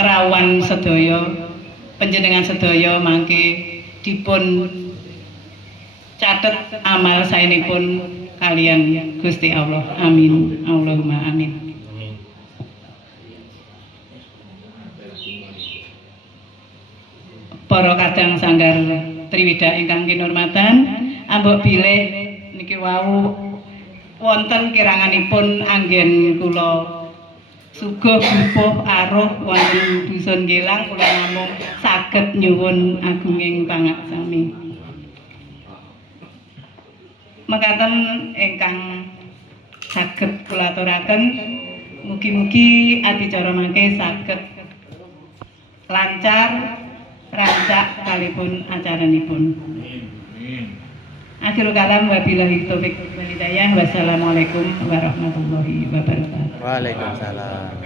kerawan sedaya panjenengan sedaya mangke dipun catet amal saenipun kalian Gusti Allah. Amin. Allahumma amin. Para kadang sanggar Triwida ingkang kinurmatan, ambok bilih niki wau wonten kiranganipun anggen kula suguh bubuh aruh wonten dusun Gilang, kula namung saged nyuwun agunging pangaksami. Mekaten ingkang saged kula aturaken, mugi-mugi adicara mangke saged lancar rancak kalipun acaranipun. Akhirul kalam wabillahi taufiq wal hidayah. Wassalamualaikum warahmatullahi wabarakatuh. Waalaikumsalam.